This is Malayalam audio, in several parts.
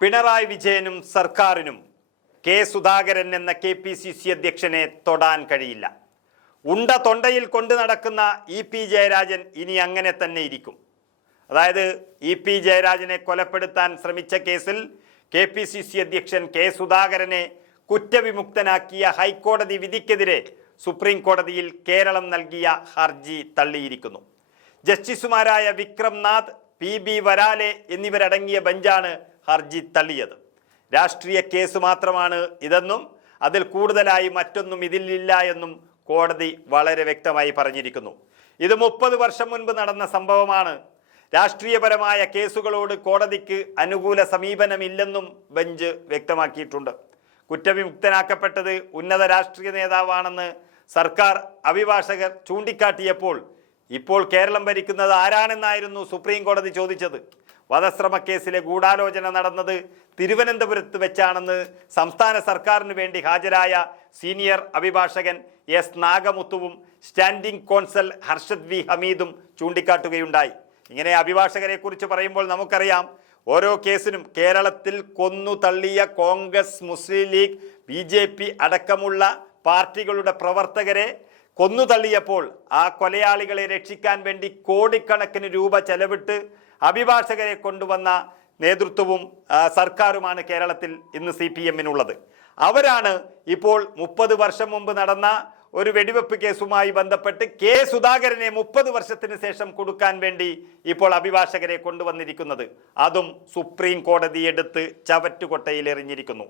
പിണറായി വിജയനും സർക്കാരിനും കെ സുധാകരൻ എന്ന കെ പി സി സി അധ്യക്ഷനെ തൊടാൻ കഴിയില്ല. ഉണ്ട തൊണ്ടയിൽ കൊണ്ടു നടക്കുന്ന ഇ പി ജയരാജൻ ഇനി അങ്ങനെ തന്നെ ഇരിക്കും. അതായത് ഇ പി ജയരാജനെ കൊലപ്പെടുത്താൻ ശ്രമിച്ച കേസിൽ കെ പി സി സി അധ്യക്ഷൻ കെ സുധാകരനെ കുറ്റവിമുക്തനാക്കിയ ഹൈക്കോടതി വിധിക്കെതിരെ സുപ്രീം കോടതിയിൽ കേരളം നൽകിയ ഹർജി തള്ളിയിരിക്കുന്നു. ജസ്റ്റിസുമാരായ വിക്രംനാഥ് പി ബി വരാലെ എന്നിവരടങ്ങിയ ബെഞ്ചാണ് ഹർജി തള്ളിയത്. രാഷ്ട്രീയ കേസ് മാത്രമാണ് ഇതെന്നും അതിൽ കൂടുതലായി മറ്റൊന്നും ഇതിലില്ല എന്നും കോടതി വളരെ വ്യക്തമായി പറഞ്ഞിരിക്കുന്നു. ഇത് മുപ്പത് വർഷം മുൻപ് നടന്ന സംഭവമാണ്. രാഷ്ട്രീയപരമായ കേസുകളോട് കോടതിക്ക് അനുകൂല സമീപനമില്ലെന്നും ബെഞ്ച് വ്യക്തമാക്കിയിട്ടുണ്ട്. കുറ്റവിമുക്തനാക്കപ്പെട്ടത് ഉന്നത രാഷ്ട്രീയ നേതാവാണെന്ന് സർക്കാർ അഭിഭാഷകർ ചൂണ്ടിക്കാട്ടിയപ്പോൾ ഇപ്പോൾ കേരളം ഭരിക്കുന്നത് ആരാണെന്നായിരുന്നു സുപ്രീം കോടതി ചോദിച്ചത്. വധശ്രമ കേസിലെ ഗൂഢാലോചന നടന്നത് തിരുവനന്തപുരത്ത് വെച്ചാണെന്ന് സംസ്ഥാന സർക്കാരിന് വേണ്ടി ഹാജരായ സീനിയർ അഭിഭാഷകൻ എസ് നാഗമുത്തുവും സ്റ്റാൻഡിംഗ് കോൺസൽ ഹർഷദ് വി ഹമീദും ചൂണ്ടിക്കാട്ടുകയുണ്ടായി. ഇങ്ങനെ അഭിഭാഷകരെ കുറിച്ച് പറയുമ്പോൾ നമുക്കറിയാം ഓരോ കേസിനും കേരളത്തിൽ കൊന്നു തള്ളിയ Congress Muslim League B J P അടക്കമുള്ള പാർട്ടികളുടെ പ്രവർത്തകരെ കൊന്നു തള്ളിയപ്പോൾ ആ കൊലയാളികളെ രക്ഷിക്കാൻ വേണ്ടി കോടിക്കണക്കിന് രൂപ ചെലവിട്ട് അഭിഭാഷകരെ കൊണ്ടുവന്ന നേതൃത്വവും സർക്കാരുമാണ് കേരളത്തിൽ ഇന്ന് സി പി എമ്മിനുള്ളത്. അവരാണ് ഇപ്പോൾ മുപ്പത് വർഷം മുമ്പ് നടന്ന ഒരു വെടിവെപ്പ് കേസുമായി ബന്ധപ്പെട്ട് കെ സുധാകരനെ മുപ്പത് വർഷത്തിന് ശേഷം കൊടുക്കാൻ വേണ്ടി ഇപ്പോൾ അഭിഭാഷകരെ കൊണ്ടുവന്നിരിക്കുന്നത്. അതും സുപ്രീം കോടതി എടുത്ത് ചവറ്റുകൊട്ടയിൽ എറിഞ്ഞിരിക്കുന്നു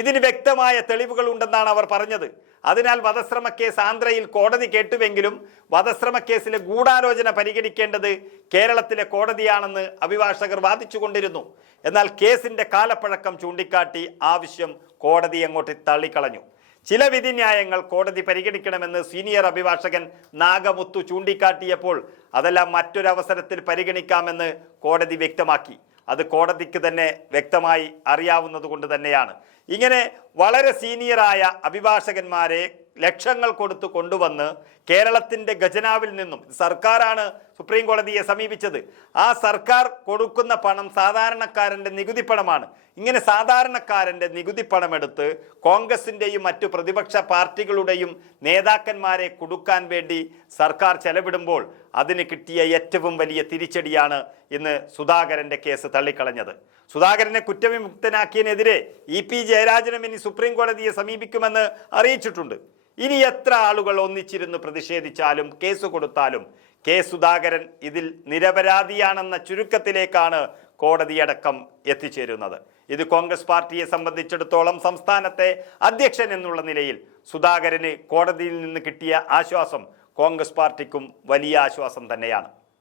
ഇതിന് വ്യക്തമായ തെളിവുകൾ ഉണ്ടെന്നാണ് അവർ പറഞ്ഞത്. അതിനാൽ വധശ്രമ കേസ് ആന്ധ്രയിൽ കോടതി കേട്ടുവെങ്കിലും വധശ്രമ കേസിലെ ഗൂഢാലോചന പരിഗണിക്കേണ്ടത് കേരളത്തിലെ കോടതിയാണെന്ന് അഭിഭാഷകർ വാദിച്ചുകൊണ്ടിരുന്നു. എന്നാൽ കേസിന്റെ കാലപ്പഴക്കം ചൂണ്ടിക്കാട്ടി ആവശ്യം കോടതി അങ്ങോട്ട് തള്ളിക്കളഞ്ഞു. ചില വിധിന്യായങ്ങൾ കോടതി പരിഗണിക്കണമെന്ന് സീനിയർ അഭിഭാഷകൻ നാഗമുത്തു ചൂണ്ടിക്കാട്ടിയപ്പോൾ അതെല്ലാം മറ്റൊരവസരത്തിൽ പരിഗണിക്കാമെന്ന് കോടതി വ്യക്തമാക്കി. അത് കോടതിക്ക് തന്നെ വ്യക്തമായി അറിയാവുന്നത് കൊണ്ട് തന്നെയാണ്. ഇങ്ങനെ വളരെ സീനിയറായ അഭിഭാഷകന്മാരെ ലക്ഷങ്ങൾ കൊടുത്തു കൊണ്ടുവന്ന് കേരളത്തിന്റെ ഖജനാവിൽ നിന്നും സർക്കാരാണ് സുപ്രീം കോടതിയെ സമീപിച്ചത്. ആ സർക്കാർ കൊടുക്കുന്ന പണം സാധാരണക്കാരന്റെ നികുതി പണമാണ്. ഇങ്ങനെ സാധാരണക്കാരന്റെ നികുതി പണമെടുത്ത് കോൺഗ്രസിന്റെയും മറ്റു പ്രതിപക്ഷ പാർട്ടികളുടെയും നേതാക്കന്മാരെ കൊടുക്കാൻ വേണ്ടി സർക്കാർ ചെലവിടുമ്പോൾ അതിന് കിട്ടിയ ഏറ്റവും വലിയ തിരിച്ചടിയാണ് ഇന്ന് സുധാകരന്റെ കേസ് തള്ളിക്കളഞ്ഞത്. സുധാകരനെ കുറ്റവിമുക്തനാക്കിയതിനെതിരെ ഇ പി ജയരാജനും ഇനി സുപ്രീം കോടതിയെ സമീപിക്കുമെന്ന് അറിയിച്ചിട്ടുണ്ട്. ഇനി എത്ര ആളുകൾ ഒന്നിച്ചിരുന്ന് പ്രതിഷേധിച്ചാലും കേസ് കൊടുത്താലും കെ സുധാകരൻ ഇതിൽ നിരപരാധിയാണെന്ന ചുരുക്കത്തിലേക്കാണ് കോടതിയടക്കം എത്തിച്ചേരുന്നത്. ഇത് കോൺഗ്രസ് പാർട്ടിയെ സംബന്ധിച്ചിടത്തോളം സംസ്ഥാനത്തെ അധ്യക്ഷൻ എന്നുള്ള നിലയിൽ സുധാകരന് കോടതിയിൽ നിന്ന് കിട്ടിയ ആശ്വാസം കോൺഗ്രസ് പാർട്ടിക്കും വലിയ ആശ്വാസം തന്നെയാണ്.